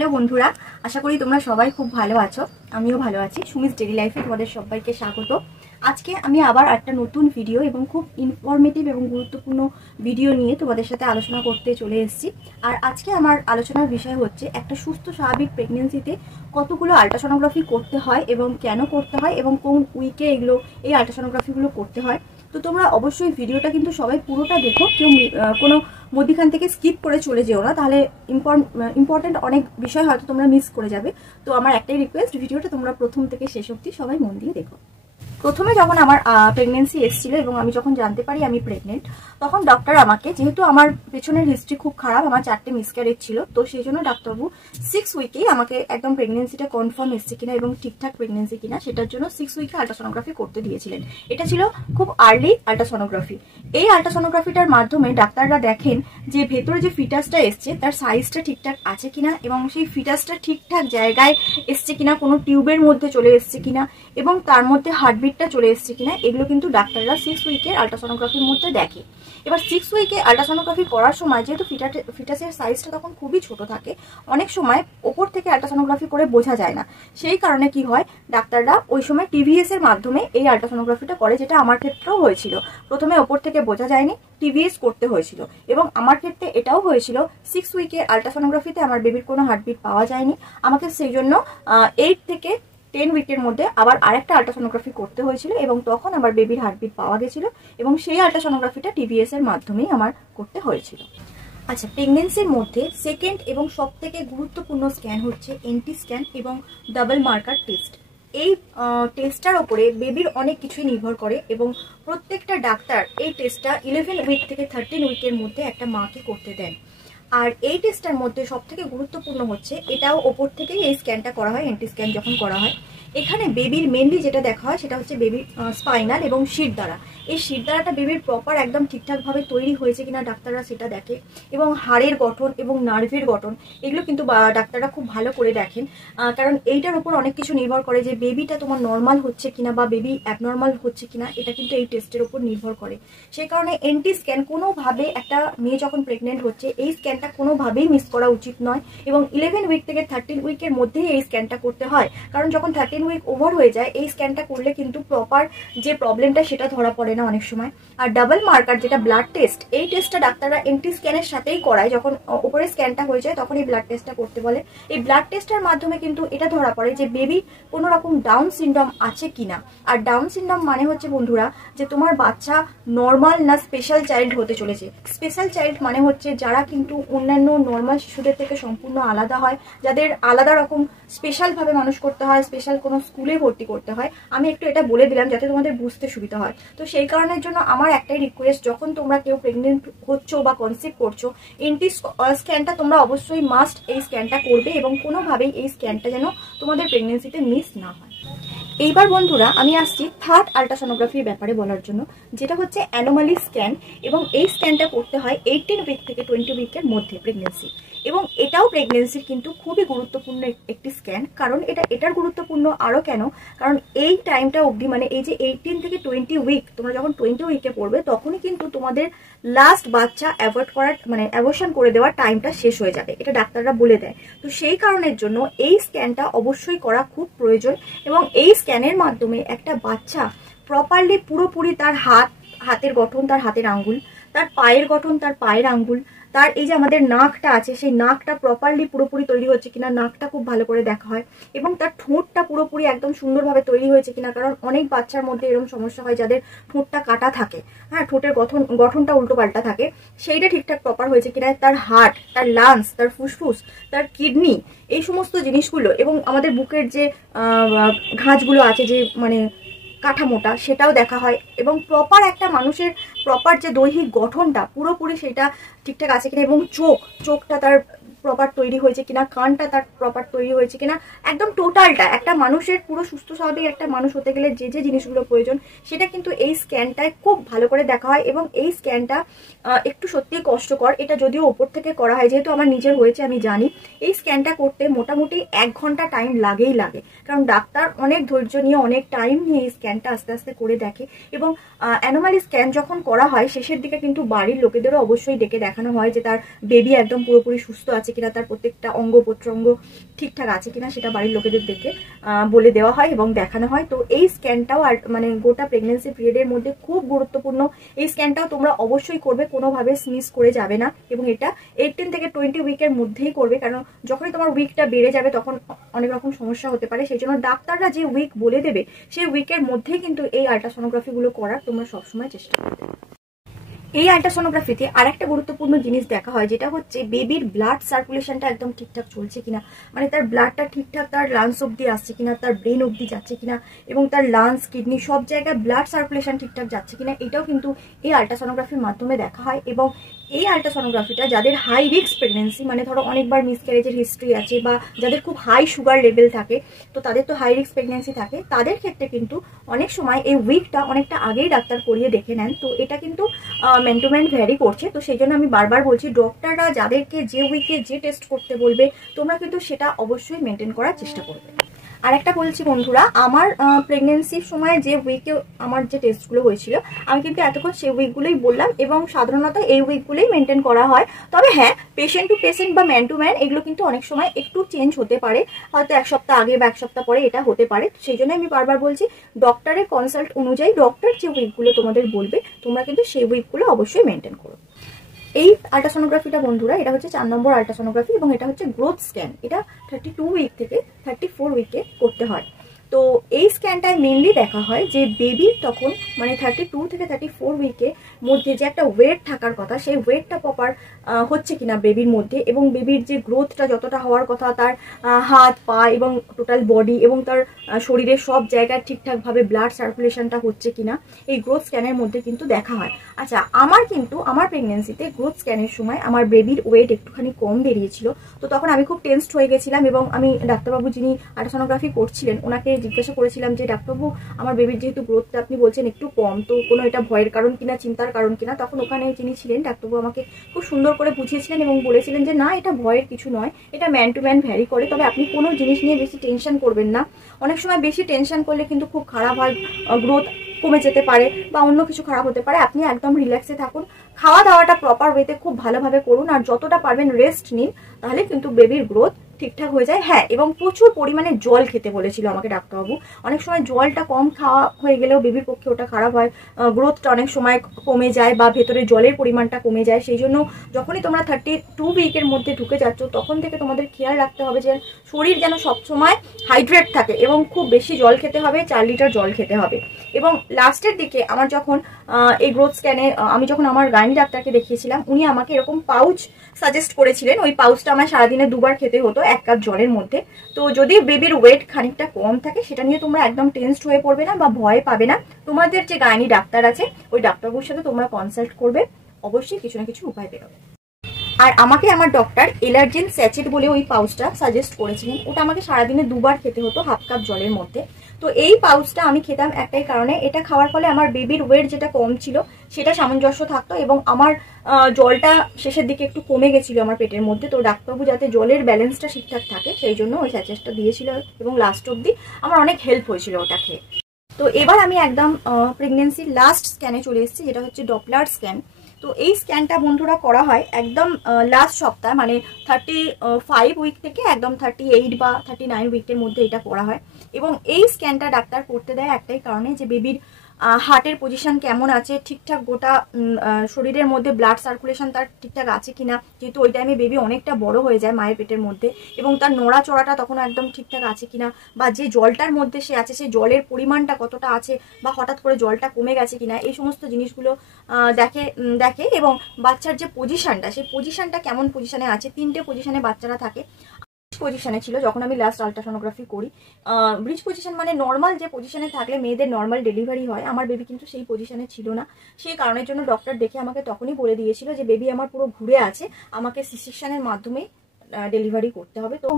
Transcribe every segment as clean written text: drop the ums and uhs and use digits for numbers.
Hello বন্ধুরা, আশা করি তোমরা সবাই খুব ভালো আছো। আমিও ভালো আছি। সুমিস ডেইলি লাইফে তোমাদের সবাইকে স্বাগত। আজকে আমি আবার একটা নতুন ভিডিও এবং খুব ইনফরমেটিভ এবং গুরুত্বপূর্ণ ভিডিও নিয়ে তোমাদের সাথে আলোচনা করতে চলে এসেছি। আর আজকে আমার আলোচনার বিষয় হচ্ছে একটা সুস্থ স্বাভাবিক প্রেগনেন্সিতে কতগুলো আল্ট্রাসোনোগ্রাফি করতে হয় এবং কেন করতে হয় এবং কোন উইকে এই আল্ট্রাসোনোগ্রাফিগুলো করতে হয়। তো তোমরা অবশ্যই ভিডিওটা কিন্তু সবাই পুরোটা দেখো, কেউ কোনো মধ্যখান থেকে স্কিপ করে চলে যেও না, তাহলে ইম্পর্টেন্ট অনেক বিষয় হয়তো তোমরা মিস করে যাবে। তো আমার একটাই রিকোয়েস্ট, ভিডিওটা তোমরা প্রথম থেকে শেষ অবধি সবাই মন দিয়ে দেখো। প্রথমে যখন আমার প্রেগনেন্সি এসেছিল এবং আমি যখন জানতে পারি আমি প্রেগনেন্ট, তখন ডক্টর আমাকে, যেহেতু আমার পেছনের হিস্ট্রি খুব খারাপ, আমার 4টে মিসক্যারেজ ছিল, তো সেই জন্য ডাক্তারবাবু 6 উইকেই আমাকে একদম প্রেগনেন্সিটা কনফার্ম এসছে কিনা এবং ঠিকঠাক প্রেগনেন্সি কিনা সেটার জন্য 6 উইকে আল্ট্রাসোনোগ্রাফি করতে দিয়েছিলেন। এটা ছিল খুব আর্লি আল্ট্রাসোনোগ্রাফি। এই আল্ট্রাসোনোগ্রাফিটার মাধ্যমে ডাক্তাররা দেখেন যে ভেতরে যে ফিটাসটা এসছে তার সাইজটা ঠিকঠাক আছে কিনা এবং সেই ফিটাসটা ঠিকঠাক জায়গায় এসছে কিনা, কোনো টিউবের মধ্যে চলে এসছে কিনা এবং তার মধ্যে হার্টবিটটা চলে এসছে কিনা, এগুলো কিন্তু ডাক্তাররা 6 উইকের আল্ট্রাসোনোগ্রাফির মধ্যে দেখে। এবার 6 উইকে আল্ট্রাসোনোগ্রাফি করার সময় যেহেতু ফিটাসের সাইজটা তখন খুবই ছোট থাকে, অনেক সময় ওপর থেকে আল্ট্রাসোনোগ্রাফি করে বোঝা যায় না। সেই কারণে কি হয়, ডাক্তাররা ওই সময় টিভিএস এর মাধ্যমে এই আল্ট্রাসোনোগ্রাফিটা করে, যেটা আমার ক্ষেত্রেও হয়েছিল। প্রথমে ওপর থেকে বোঝা যায়নি, টিভিএস করতে হয়েছিল এবং আমার ক্ষেত্রে এটাও হয়েছিল। 6 উইকের আল্ট্রাসোনোগ্রাফিতে আমার বেবির কোনো হার্টবিট পাওয়া যায়নি। আমাকে সেই জন্য 8 থেকে 10 উইকের মধ্যে আবার আরেকটা আল্ট্রাসোনোগ্রাফি করতে হয়েছিল এবং তখন আমার বেবির হার্টবিট পাওয়া গেছিল এবং সেই আল্ট্রাসোনোগ্রাফিটা টিভিএস এর মাধ্যমেই আমার করতে হয়েছিল। আচ্ছা, প্রেগনেন্সির মধ্যে সেকেন্ড এবং সব থেকে গুরুত্বপূর্ণ স্ক্যান হচ্ছে এনটি স্ক্যান এবং ডাবল মার্কার টেস্ট। এই টেস্টটার ওপরে বেবির অনেক কিছুই নির্ভর করে এবং প্রত্যেকটা ডাক্তার এই টেস্টটা 11 উইক থেকে 13 উইকের মধ্যে একটা মাকে করতে দেন। আর এই টেস্টটার মধ্যে সব থেকে গুরুত্বপূর্ণ হচ্ছে, এটাও ওপর থেকেই এই স্ক্যানটা করা হয়, এনটি স্ক্যান যখন করা হয়। এখানে বেবির মেনলি যেটা দেখা হয় সেটা হচ্ছে বেবির স্পাইনাল এবং শিরদাঁড়া। এই শিরদাঁড়াটা বেবির প্রপার একদম ঠিকঠাকভাবে তৈরি হয়েছে কিনা ডাক্তাররা সেটা দেখে এবং হাড়ের গঠন এবং নার্ভের গঠন এগুলো কিন্তু ডাক্তাররা খুব ভালো করে দেখেন। কারণ এইটার উপর অনেক কিছু নির্ভর করে যে বেবিটা তোমার নর্মাল হচ্ছে কিনা বা বেবি অ্যাবনর্মাল হচ্ছে কিনা, এটা কিন্তু এই টেস্টের উপর নির্ভর করে। সেই কারণে এনটি স্ক্যান কোনোভাবে, একটা মেয়ে যখন প্রেগনেন্ট হচ্ছে এই স্ক্যানটা কোনোভাবেই মিস করা উচিত নয় এবং 11 উইক থেকে 13 উইকের মধ্যেই এই স্ক্যানটা করতে হয়। কারণ যখন 13 উইক ওভার হয়ে যায় এই স্ক্যানটা করলে কিন্তু প্রপার যে প্রবলেমটা সেটা ধরা পড়ে না অনেক সময়। আর ডাবল মার্কার যেটা ব্লাড টেস্ট, এই টেস্টটা ডাক্তাররা এনটি স্ক্যানের সাথেই করায়। যখন উপরে স্ক্যানটা হয়ে যায় তখন এই ব্লাড টেস্টটা করতে বলে। এই ব্লাড টেস্টের মাধ্যমে কিন্তু এটা ধরা পড়ে যে বেবি কোনো রকম ডাউন সিনড্রোম আছে কিনা। আর ডাউন সিনড্রোম মানে হচ্ছে বন্ধুরা যে তোমার বাচ্চা নর্মাল না স্পেশাল চাইল্ড হতে চলেছে। স্পেশাল চাইল্ড মানে হচ্ছে যারা কিন্তু অন্যান্য নর্মাল শিশুদের থেকে সম্পূর্ণ আলাদা হয়, যাদের আলাদা রকম স্পেশালভাবে মানুষ করতে হয়, স্পেশাল কোনো স্কুলে ভর্তি করতে হয়। আমি একটু এটা বলে দিলাম যাতে তোমাদের বুঝতে সুবিধা হয়। তো সেই কারণের জন্য আমার একটাই রিকোয়েস্ট, যখন তোমরা কেউ প্রেগনেন্ট হচ্ছ বা কনসিভ করছো, এনটি স্ক্যানটা তোমরা অবশ্যই মাস্ট এই স্ক্যানটা করবে এবং কোনোভাবেই এই স্ক্যানটা যেন তোমাদের প্রেগনেন্সিতে মিস না হয়। এইবার বন্ধুরা আমি আসছি থার্ড আল্ট্রাসোনোগ্রাফির ব্যাপারে বলার জন্য, যেটা হচ্ছে অ্যানোমালি স্ক্যান এবং এই স্ক্যানটা করতে হয় 18 উইক থেকে 20 উইকের মধ্যে প্রেগনেন্সি এবং এটাও প্রেগনেন্সির কিন্তু খুবই গুরুত্বপূর্ণ একটি স্ক্যান। কারণ এটার গুরুত্বপূর্ণ আরও কেন, কারণ এই টাইমটা অবধি মানে এই যে 18 থেকে 20 উইক, তোমরা যখন 20 উইকে পড়বে তখনই কিন্তু তোমাদের লাস্ট বাচ্চা অ্যাভয়েড করার মানে অ্যাবর্শন করে দেওয়ার টাইমটা শেষ হয়ে যাবে, এটা ডাক্তাররা বলে দেয়। তো সেই কারণের জন্য এই স্ক্যানটা অবশ্যই করা খুব প্রয়োজন এবং এই স্ক্যানের মাধ্যমে একটা বাচ্চা প্রপারলি পুরোপুরি তার হাতের গঠন, তার হাতের আঙ্গুল, তার পায়ের গঠন, তার পায়ের আঙ্গুল, তার এই যে আমাদের নাকটা আছে সেই নাকটা প্রপারলি পুরোপুরি তৈরি হচ্ছে কিনা, নাকটা খুব ভালো করে দেখা হয় এবং তার ঠোঁটটা পুরোপুরি একদম সুন্দরভাবে তৈরি হয়েছে কিনা। কারণ অনেক বাচ্চার মধ্যে এরকম সমস্যা হয় যাদের ঠোঁটটা কাটা থাকে, হ্যাঁ, ঠোঁটের গঠনটা উল্টো পাল্টা থাকে, সেইটা ঠিকঠাক প্রপার হয়েছে কিনা। তার হার্ট, তার লাংস, তার ফুসফুস, তার কিডনি, এই সমস্ত জিনিসগুলো এবং আমাদের বুকের যে ঘাঁচগুলো আছে যে মানে কাঠামোটা, সেটাও দেখা হয় এবং প্রপার একটা মানুষের প্রপার যে দৈহিক গঠনটা পুরোপুরি সেটা ঠিকঠাক আছে কিনা এবং চোখটা তার প্রপার তৈরি হয়েছে কিনা, কানটা তার প্রপার তৈরি হয়েছে কিনা, একদম টোটালটা একটা মানুষের পুরো সুস্থ স্বাভাবিক একটা মানুষ হতে গেলে যে যে জিনিসগুলো প্রয়োজন সেটা কিন্তু এই স্ক্যানটায় খুব ভালো করে দেখা হয় এবং এই স্ক্যানটা একটু সত্যিই কষ্টকর। এটা যদিও ওপর থেকে করা হয়, যেহেতু আমার নিজের হয়েছে আমি জানি, এই স্ক্যানটা করতে মোটামুটি 1 ঘন্টা টাইম লাগে। কারণ ডাক্তার অনেক ধৈর্য নিয়ে অনেক টাইম নিয়ে এই স্ক্যানটা আস্তে আস্তে করে দেখে এবং অ্যানোমালি স্ক্যান যখন করা হয় শেষের দিকে কিন্তু বাড়ির লোকেদেরও অবশ্যই ডেকে দেখানো হয় যে তার বেবি একদম পুরোপুরি সুস্থ আছে আছে কিনা, তার প্রত্যেকটা অঙ্গ প্রত্যঙ্গ ঠিকঠাক আছে কিনা সেটা বাড়ির লোকেদের দেখে বলে দেওয়া হয় এবং দেখানো হয়। তো এই স্ক্যানটাও আর মানে গোটা প্রেগনেন্সি পিরিয়ডের মধ্যে খুব গুরুত্বপূর্ণ। এই স্ক্যানটাও তোমরা অবশ্যই করবে, কোনোভাবে মিস করে যাবে না। এবং এটা 18 থেকে 20 উইকের মধ্যেই করবে, কারণ যখনই তোমার উইকটা বেড়ে যাবে তখন অনেক রকম সমস্যা হতে পারে। সেই জন্য ডাক্তাররা যে উইক বলে দেবে সেই উইকের মধ্যেই কিন্তু এই আল্ট্রাসোনোগ্রাফিগুলো করার তোমরা সবসময় চেষ্টা করবে। এই আল্ট্রাসোনোগ্রাফিতে আরেকটা গুরুত্বপূর্ণ জিনিস দেখা হয়, যেটা হচ্ছে বেবির ব্লাড সার্কুলেশনটা একদম ঠিকঠাক চলছে কিনা, মানে তার ব্লাডটা ঠিকঠাক তার লাংস অব্দি আসছে কিনা, তার ব্রেন অব্দি যাচ্ছে কিনা, এবং তার লাংস কিডনি সব জায়গায় ব্লাড সার্কুলেশন ঠিকঠাক যাচ্ছে কিনা, এটাও কিন্তু এই আল্ট্রাসোনোগ্রাফির মাধ্যমে দেখা হয়। এবং এই আল্ট্রাসোনোগ্রাফিটা যাদের হাই রিস্ক প্রেগনেন্সি, মানে ধরো অনেকবার মিসক্যারেজের হিস্ট্রি আছে বা যাদের খুব হাই সুগার লেভেল থাকে, তো তাদের তো হাই রিস্ক প্রেগনেন্সি থাকে, তাদের ক্ষেত্রে কিন্তু অনেক সময় এই উইকটা অনেকটা আগেই ডাক্তার করিয়ে দেখে নেন। তো এটা কিন্তু ম্যান টু ম্যান ভ্যারি করছে। তো সেই জন্য আমি বারবার বলছি, ডক্টররা যাদেরকে যে উইকে যে টেস্ট করতে বলবে তোমরা কিন্তু সেটা অবশ্যই মেনটেন করার চেষ্টা করবে। আর একটা বলছি বন্ধুরা, আমার প্রেগনেন্সির সময় যে উইকে আমার যে টেস্টগুলো হয়েছিল আমি কিন্তু এতক্ষণ সেই উইকগুলোই বললাম, এবং সাধারণত এই উইকগুলোই মেনটেন করা হয়। তবে হ্যাঁ, পেশেন্ট টু পেশেন্ট বা ম্যান টু ম্যান এগুলো কিন্তু অনেক সময় একটু চেঞ্জ হতে পারে, হয়তো এক সপ্তাহ আগে বা এক সপ্তাহ পরে এটা হতে পারে। সেই জন্য আমি বারবার বলছি, ডক্টরের কনসাল্ট অনুযায়ী ডক্টর যে উইকগুলো তোমাদের বলবে তোমরা কিন্তু সেই উইকগুলো অবশ্যই মেনটেন করো। এই আল্ট্রাসোনোগ্রাফিটা বন্ধুরা, এটা হচ্ছে 4 নম্বর আল্ট্রাসোনোগ্রাফি এবং এটা হচ্ছে গ্রোথ স্ক্যান। এটা 32 উইক থেকে 34 উইকে করতে হয়। তো এই স্ক্যানটায় মেনলি দেখা হয় যে বেবির তখন মানে 32 থেকে 34 উইকে মধ্যে যে একটা ওয়েট থাকার কথা, সেই ওয়েটটা প্রপার হচ্ছে কিনা বেবির মধ্যে, এবং বেবির যে গ্রোথটা যতটা হওয়ার কথা, তার হাত পা এবং টোটাল বডি এবং তার শরীরের সব জায়গায় ঠিকঠাকভাবে ব্লাড সার্কুলেশনটা হচ্ছে কিনা, এই গ্রোথ স্ক্যানের মধ্যে কিন্তু দেখা হয়। আচ্ছা, আমার প্রেগনেন্সিতে গ্রোথ স্ক্যানের সময় আমার বেবির ওয়েট একটুখানি কম বেরিয়েছিল। তো তখন আমি খুব টেনসড হয়ে গেছিলাম, এবং আমি ডাক্তারবাবু যিনি আল্ট্রাসোনোগ্রাফি করছিলেন ওনাকে জিজ্ঞাসা করেছিলাম যে ডাক্তারবাবু, আমার বেবির যেহেতু গ্রোথটা আপনি বলছেন একটু কম, তো কোনো এটা ভয়ের কারণ কিনা, চিন্তার কারণ কিনা। তখন ওখানে যিনি ছিলেন ডাক্তারবাবু আমাকে খুব সুন্দর করে বুঝিয়েছিলেন এবং বলেছিলেন যে না, এটা ভয়ের কিছু নয়, এটা ম্যান টু ম্যান ভ্যারি করে। তবে আপনি কোনো জিনিস নিয়ে বেশি টেনশন করবেন না। অনেক সময় বেশি টেনশন করলে কিন্তু খুব খারাপ হয়, গ্রোথ কমে যেতে পারে বা অন্য কিছু খারাপ হতে পারে। আপনি একদম রিল্যাক্সে থাকুন, খাওয়া দাওয়াটা প্রপার ওয়েতে খুব ভালোভাবে করুন, আর যতটা পারবেন রেস্ট নিন, তাহলে কিন্তু বেবির গ্রোথ ঠিকঠাক হয়ে যায়। হ্যাঁ, এবং প্রচুর পরিমাণে জল খেতে বলেছিল আমাকে ডাক্তারবাবু। অনেক সময় জলটা কম খাওয়া হয়ে গেলেও বেবির পক্ষে ওটা খারাপ হয়, গ্রোথটা অনেক সময় কমে যায় বা ভেতরে জলের পরিমাণটা কমে যায়। সেই জন্য যখনই তোমরা 32 উইকের মধ্যে ঢুকে যাচ্ছ তখন থেকে তোমাদের খেয়াল রাখতে হবে যে শরীর যেন সবসময় হাইড্রেট থাকে, এবং খুব বেশি জল খেতে হবে, 4 লিটার জল খেতে হবে। এবং লাস্টের দিকে আমার যখন এই গ্রোথ স্ক্যানে আমি যখন আমার গাইনি ডাক্তারকে দেখিয়েছিলাম, উনি আমাকে এরকম পাউচ সাজেস্ট করেছিলেন। ওই পাউচটা আমার সারাদিনে 2 বার খেতে হতো 1 কাপ জলের মধ্যে। তো যদি বেবির ওয়েট খানিকটা কম থাকে সেটা নিয়ে তোমরা একদম টেনসড হয়ে পড়বে না বা ভয় পাবে না। তোমাদের যে গাইনি ডাক্তার আছে ওই ডাক্তারবাবুর সাথে তোমরা কনসাল্ট করবে, অবশ্যই কিছু না কিছু উপায় বেরোবে। আর আমাকে আমার ডক্টর এলার্জিন স্যাচেট বলে ওই পাউচটা সাজেস্ট করেছিলেন। ওটা আমাকে সারাদিনে 2 বার খেতে হতো 1/2 কাপ জলের মধ্যে। তো এই পাউচটা আমি খেতাম একটাই কারণে, এটা খাওয়ার ফলে আমার বেবির ওয়েট যেটা কম ছিল সেটা সামঞ্জস্য থাকতো, এবং আমার জলটা শেষের দিকে একটু কমে গেছিল আমার পেটের মধ্যে। তো ডাক্তারবাবু যাতে জলের ব্যালেন্সটা ঠিকঠাক থাকে সেই জন্য ওই স্যাচেটটা দিয়েছিল, এবং লাস্ট অব্দি আমার অনেক হেল্প হয়েছিল ওটা খেয়ে। তো এবার আমি একদম প্রেগনেন্সির লাস্ট স্ক্যানে চলে এসেছি, যেটা হচ্ছে ডপলার স্ক্যান। তো এই স্ক্যানটা বন্ধুরা করা হয় একদম লাস্ট সপ্তাহ, মানে 35 উইক থেকে একদম 38 বা 39 উইকের মধ্যে এটা করা হয়। এবং এই স্ক্যানটা ডাক্তার করতে দেয় একটাই কারণে, যে বেবির হার্টের পজিশন কেমন আছে, ঠিকঠাক গোটা শরীরের মধ্যে ব্লাড সার্কুলেশন তার ঠিকঠাক আছে কিনা, যেহেতু ওই টাইমে বেবি অনেকটা বড় হয়ে যায় মায়ের পেটের মধ্যে, এবং তার নড়াচড়াটা তখন একদম ঠিকঠাক আছে কিনা, বা যে জলটার মধ্যে সে আছে সেই জলের পরিমাণটা কতটা আছে, বা হঠাৎ করে জলটা কমে গেছে কিনা, এই সমস্ত জিনিসগুলো দেখে। এবং বাচ্চার যে পজিশনটা, সেই পজিশনটা কেমন পজিশনে আছে, 3টে পজিশনে বাচ্চারা থাকে। পজিশনে ছিল যখন আমি লাস্ট আল্ট্রাসোনোগ্রাফি করি। ব্রিজ পজিশন মানে নর্মাল যে পজিশনে থাকলে মেয়েদের নর্মাল ডেলিভারি হয়, আমার বেবি কিন্তু সেই পজিশনে ছিল না। সেই কারণের জন্য ডক্টর দেখে আমাকে তখনই বলে দিয়েছিল যে বেবি আমার পুরো ঘুরে আছে, আমাকে সি-সেকশনের মাধ্যমে ডেলিভারি করতে হবে। তো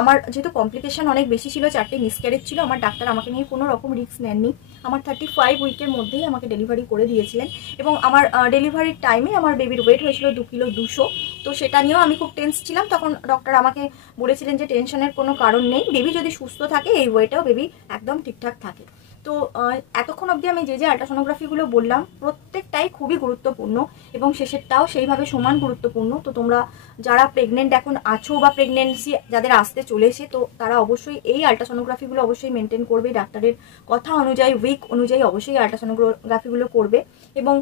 আমার যেহেতু কমপ্লিকেশন অনেক বেশি ছিল, 4টে মিসক্যারেজ ছিল, আমার ডাক্তার আমাকে নিয়ে কোনো রকম রিস্ক নেননি। আমার 35 উইকের মধ্যেই আমাকে ডেলিভারি করে দিয়েছিলেন, এবং আমার ডেলিভারির টাইমে আমার বেবির ওয়েট হয়েছিল 2 কিলো 200। তো সেটা নিয়েও আমি খুব টেন্স ছিলাম। তখন ডক্টর আমাকে বলেছিলেন যে টেনশনের কোনো কারণ নেই, বেবি যদি সুস্থ থাকে এই ওয়েটেও বেবি একদম ঠিকঠাক থাকে। তো তো এতক্ষণ অবধি আমি যে যে আল্ট্রাসোনোগ্রাফিগুলো বললাম প্রত্যেকটাই খুবই গুরুত্বপূর্ণ এবং শেষেরটাও সেইভাবে সমান গুরুত্বপূর্ণ। তো তোমরা যারা প্রেগনেন্ট এখন আছো বা প্রেগনেন্সি যাদের আসতে চলেছে, তো তারা অবশ্যই এই আল্ট্রাসোনোগ্রাফিগুলো অবশ্যই মেনটেন করবে, ডাক্তারের কথা অনুযায়ী উইক অনুযায়ী অবশ্যই আল্ট্রাসোনোগ্রাফিগুলো করবে। এবং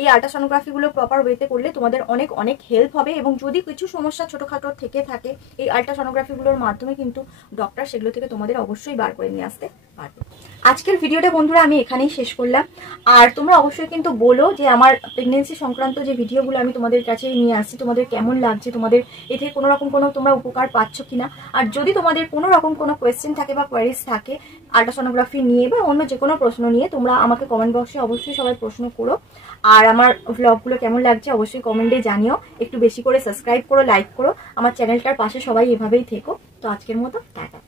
এই আল্ট্রাসোনোগ্রাফিগুলো প্রপার ওয়েতে করলে তোমাদের অনেক অনেক হেল্প হবে। এবং যদি কিছু সমস্যা ছোটোখাটো থেকে থাকে এই আল্ট্রাসোনোগ্রাফিগুলোর মাধ্যমে কিন্তু ডক্টর সেগুলো থেকে তোমাদের অবশ্যই বার করে নিয়ে আসতে পারবে। আজকের ভিডিওটা বন্ধুরা আমি এখানেই শেষ করলাম। আর তোমরা অবশ্যই কিন্তু বলো যে আমার প্রেগনেন্সি সংক্রান্ত যে ভিডিওগুলো আমি তোমাদের কাছে নিয়ে আসছি তোমাদের কেমন লাগছে, তোমাদের এ থেকে কোনো রকম কোনো তোমরা উপকার পাচ্ছ কিনা। আর যদি তোমাদের কোনো রকম কোনো কোয়েশ্চেন থাকে বা কোয়ারিজ থাকে আল্ট্রাসোনোগ্রাফি নিয়ে বা অন্য যে কোনো প্রশ্ন নিয়ে, তোমরা আমাকে কমেন্ট বক্সে অবশ্যই সবাই প্রশ্ন করো। আর আমার ব্লগগুলো কেমন লাগছে অবশ্যই কমেন্টে জানিও। একটু বেশি করে সাবস্ক্রাইব করো, লাইক করো, আমার চ্যানেলটার পাশে সবাই এভাবেই থেকো। তো আজকের মতো টাটা।